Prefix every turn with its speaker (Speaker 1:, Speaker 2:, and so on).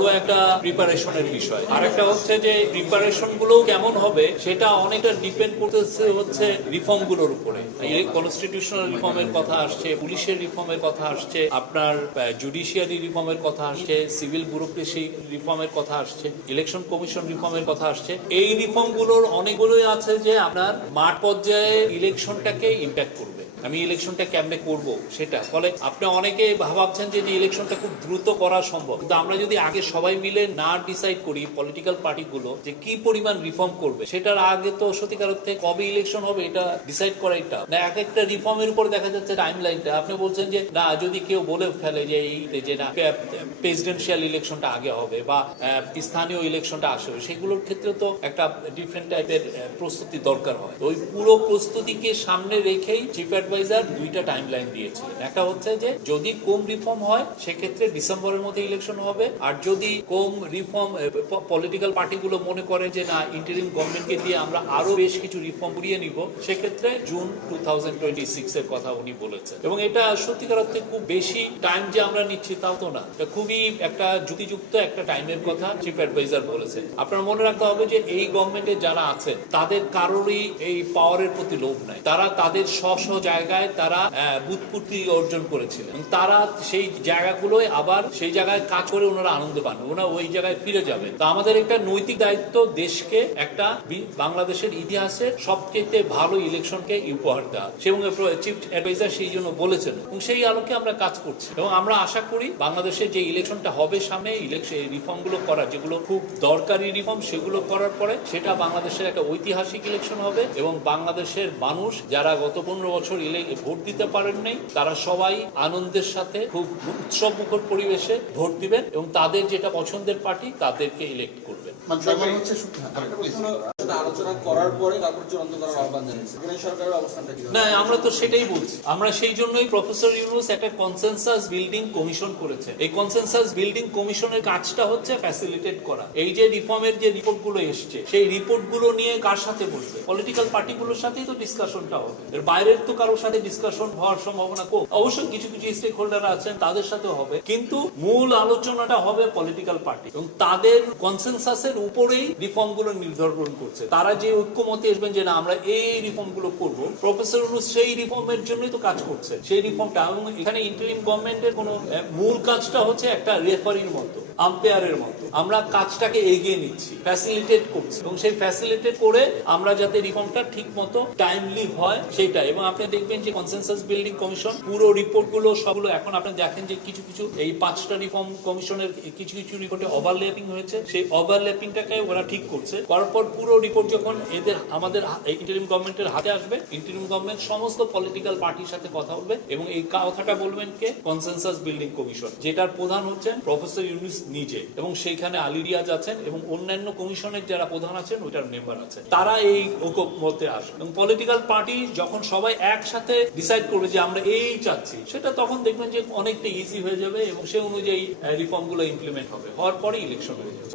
Speaker 1: বড় একটা প্রিপারেশনের বিষয়। হচ্ছে যে প্রিপারেশনগুলো কেমন হবে সেটা অনেকটা ডিপেন্ড করতেছে হচ্ছে রিফর্মগুলোর উপরে কনস্টিটিউশনাল রিফর্মের কথা আসছে, পুলিশের রিফর্মের কথা আসছে, আপনার জুডিশিয়ারি রিফর্মের কথা আসছে সিভিল ব্যুরোক্রেসি রিফর্মের কথা আসছে ইলেকশন কমিশন রিফর্মের কথা আসছে। এই রিফর্মগুলোর অনেকগুলোই আছে যে আপনার মাঠ পর্যায়ে ইলেকশনটাকে ইম্প্যাক্ট করবে। আমি ইলেকশনটা কেমনে করব সেটা। ফলে আপনি অনেকে ভাবছেন যে ইলেকশনটা খুব দ্রুত করা সম্ভব। কিন্তু আমরা যদি আগে সবাই মিলে না ডিসাইড করি পলিটিক্যাল পার্টিগুলো যে কি পরিমাণ রিফর্ম করবে, সেটার আগে তো সত্যিকার অর্থে কবে ইলেকশন হবে এটা ডিসাইড করা এটা না, এক একটা রিফর্মের উপর দেখা যাচ্ছে টাইম লাইনটা আপনি বলছেন যে, না, যদি কেউ বলে ফেলে যে, এই যে না প্রেসিডেন্সিয়াল ইলেকশনটা আগে হবে বা স্থানীয় ইলেকশনটা আসবে, সেগুলোর ক্ষেত্রে তো একটা ডিফারেন্ট টাইপের প্রস্তুতি দরকার হয়। ওই পুরো প্রস্তুতিকে সামনে রেখেই চিফ অ্যাডভাইজার দুইটা টাইম লাইন দিয়েছিলেন একটা হচ্ছে যে যদি কম রিফর্ম হয়, সেক্ষেত্রে ডিসেম্বরের মধ্যে ইলেকশন হবে। আর যদি কম রিফর্ম পলিটিক্যাল পার্টিগুলো মনে করে যে না ইন্টারিম গভর্নমেন্টকে দিয়ে আমরা আরও বেশ কিছু রিফর্ম করিয়ে নিব, সেক্ষেত্রে জুন টু এর কথা উনি বলেছেন। এবং এটা সত্যিকার অর্থে খুব বেশি টাইম যে আমরা নিচ্ছি তাও তো না। এটা খুবই একটা যুক্তিযুক্ত একটা টাইমের কথা চিফ অ্যাডভাইজার বলেছেন। আপনার মনে রাখতে হবে যে এই গভর্নমেন্টে যারা আছেন, তাদের কারোরই এই পাওয়ারের প্রতি লোভ নাই। তারা তাদের স্ব স্ব জায়গায় তারা বুৎপূর্তি অর্জন করেছিলেন। তারা সেই জায়গাগুলোয় আবার সেই জায়গায় কাজ করে ওনারা আনন্দ পান, ওনারা ওই জায়গায় ফিরে যাবেন। তো আমাদের একটা নৈতিক দায়িত্ব দেশকে একটা বাংলাদেশের ইতিহাসের সবচেয়ে ভালো ইলেকশনকে উপহার দেওয়া। এবং চিফ অ্যাডভাইজার সেই জন্য বলেছেন। এবং সেই আলোকে আমরা কাজ করছি। এবং আমরা আশা করি বাংলাদেশের যে ইলেকশনটা হবে সামনে, ইলেকশন রিফর্মগুলো করা, যেগুলো খুব দরকারি রিফর্ম, সেগুলো করার পরে সেটা বাংলাদেশের একটা ঐতিহাসিক ইলেকশন হবে। এবং বাংলাদেশের মানুষ, যারা গত পনেরো বছর ভোট দিতে পারেন নাই। তারা সবাই আনন্দের সাথে, খুব উৎসব মুখর পরিবেশে ভোট দিবেন এবং তাদের যেটা পছন্দের পার্টি তাদেরকে ইলেক্ট করবেন। কাজটা হচ্ছে ফ্যাসিলিটেট করা। এই যে রিফর্মের যে এসছে, সেই নিয়ে কার সাথে বসবে পলিটিক্যাল সাথেই তো ডিসকাশনটা হবে। এর বাইরের তো কারোর সাথে ডিসকাশন হওয়ার সম্ভাবনা কম। অবশ্যই কিছু কিছু স্টেক আছেন, তাদের সাথে হবে। কিন্তু মূল আলোচনাটা হবে পলিটিক্যাল পার্টি এবং তাদের কনসেনসাসের উপরেই রিফর্মগুলো নির্ধারণ করছে। তারা যে ঐক্যমতে আসবেন যে না, আমরা এই রিফর্মগুলো করব, প্রফেসর সেই রিফর্মের জন্যই তো কাজ করছে। সেই রিফর্মটা, এবং এখানে ইন্টারিম গভর্নমেন্টের কোনো মূল কাজটা হচ্ছে একটা রেফারির মতো আম্পায়ারের মতো। আমরা কাজটাকে এগিয়ে নিচ্ছি ফ্যাসিলিটেট করছি, এবং সেই ফ্যাসিলিটেট করে আমরা যাতে রিফর্মটা ঠিক মতো টাইমলি হয় সেটা এবং আপনি দেখবেন যে বিল্ডিং কমিশন পুরো রিপোর্টগুলো সবগুলো এখন আপনি দেখেন যে কিছু কিছু এই পাঁচটা রিফর্ম কমিশনের কিছু কিছু রিপোর্টে ওভারল্যাপিং হয়েছে। সেই ওভারল্যাপিংটাকে ওরা ঠিক করছে। করার পর পুরো রিপোর্ট যখন এদের, আমাদের ইন্টারিম গভর্নমেন্টের হাতে আসবে। ইন্টারিম গভর্নমেন্ট সমস্ত পলিটিক্যাল পার্টির সাথে কথা বলবে এবং এই কথাটা বলবেন কে? কনসেনসাস বিল্ডিং কমিশন যেটার প্রধান হচ্ছেন প্রফেসর ইউনুস নিজে এবং সেইখানে আলী রিয়াজ আছেন এবং অন্যান্য কমিশনের যারা প্রধান আছেন, ওইটার মেম্বার আছেন। তারা এই মধ্যে আসবে এবং পলিটিক্যাল পার্টি যখন সবাই একসাথে ডিসাইড করবে যে আমরা এই চাচ্ছি, সেটা তখন দেখবেন যে অনেকটা ইজি হয়ে যাবে এবং সে অনুযায়ী রিফর্মগুলো ইমপ্লিমেন্ট হবে। হওয়ার পরে ইলেকশন হয়ে যাবে।